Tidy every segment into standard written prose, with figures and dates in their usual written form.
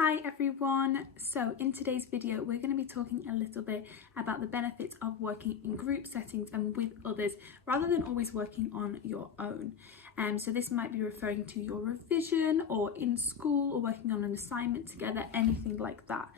Hi everyone, so in today's video we're going to be talking a little bit about the benefits of working in group settings and with others rather than always working on your own. So this might be referring to your revision or in school or working on an assignment together, anything like that.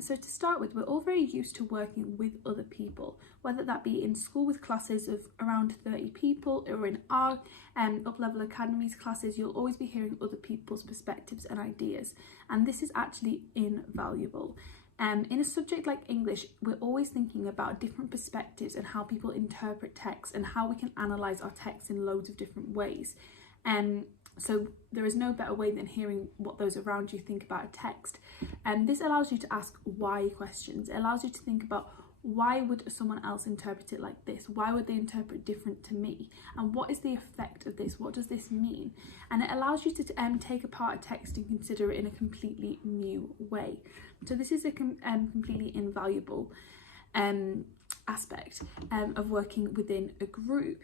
So to start with, we're all very used to working with other people, whether that be in school with classes of around 30 people or in our Uplevel Academy's classes. You'll always be hearing other people's perspectives and ideas, and this is actually invaluable. In a subject like English, we're always thinking about different perspectives and how people interpret text and how we can analyse our text in loads of different ways. So there is no better way than hearing what those around you think about a text. And this allows you to ask why questions. It allows you to think about why would someone else interpret it like this? Why would they interpret different to me? And what is the effect of this? What does this mean? And it allows you to take apart a text and consider it in a completely new way. So this is a completely invaluable aspect of working within a group.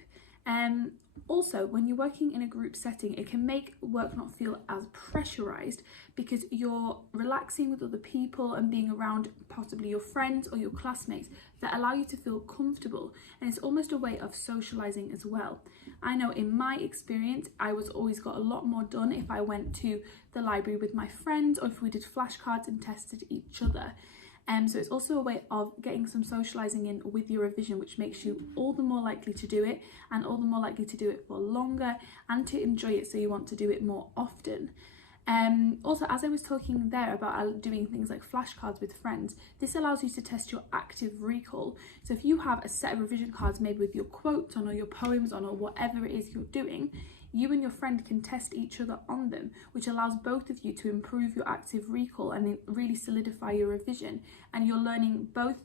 Also, when you're working in a group setting, it can make work not feel as pressurized because you're relaxing with other people and being around possibly your friends or your classmates that allow you to feel comfortable, and it's almost a way of socializing as well. I know in my experience, I was always got a lot more done if I went to the library with my friends or if we did flashcards and tested each other. So it's also a way of getting some socialising in with your revision, which makes you all the more likely to do it and all the more likely to do it for longer and to enjoy it, so you want to do it more often. Also, as I was talking there about doing things like flashcards with friends, this allows you to test your active recall. So if you have a set of revision cards maybe with your quotes on or your poems on or whatever it is you're doing, you and your friend can test each other on them, which allows both of you to improve your active recall and really solidify your revision. And you're learning both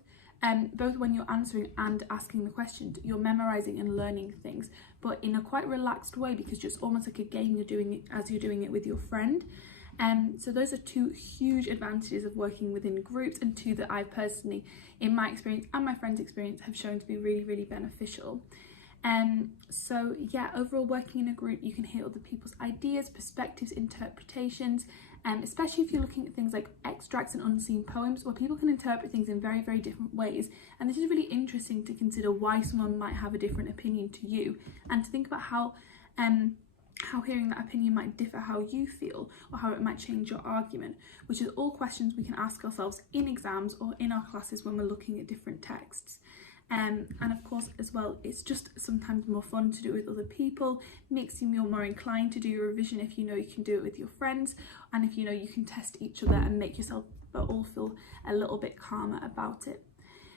when you're answering and asking the questions. You're memorizing and learning things, but in a quite relaxed way, because it's almost like a game you're doing it as you're doing it with your friend. So those are two huge advantages of working within groups, and two that I personally, in my experience and my friend's experience, have shown to be really, really beneficial. So yeah, overall, working in a group, you can hear other people's ideas, perspectives, interpretations, especially if you're looking at things like extracts and unseen poems, where people can interpret things in very, very different ways. And this is really interesting to consider why someone might have a different opinion to you, and to think about how hearing that opinion might differ how you feel, or how it might change your argument, which is all questions we can ask ourselves in exams or in our classes when we're looking at different texts. And of course as well, it's just sometimes more fun to do it with other people, makes you more inclined to do your revision if you know you can do it with your friends, and if you know you can test each other and make yourself all feel a little bit calmer about it.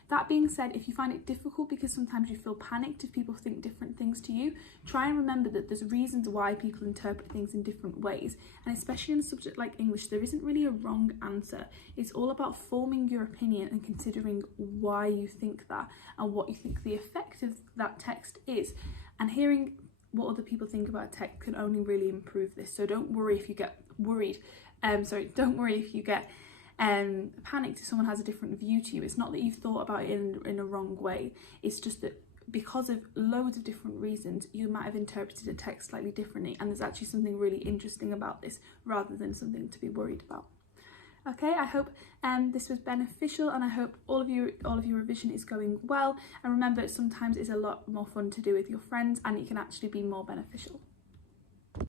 That being said, if you find it difficult because sometimes you feel panicked if people think different things to you, try and remember that there's reasons why people interpret things in different ways. And especially in a subject like English, there isn't really a wrong answer. It's all about forming your opinion and considering why you think that and what you think the effect of that text is. And hearing what other people think about text can only really improve this. So don't worry if you get don't worry if you get panicked if someone has a different view to you. It's not that you've thought about it in a wrong way. It's just that because of loads of different reasons, you might have interpreted a text slightly differently, and there's actually something really interesting about this rather than something to be worried about. Okay, I hope this was beneficial, and I hope all of your revision is going well. And remember, sometimes it's a lot more fun to do with your friends, and it can actually be more beneficial.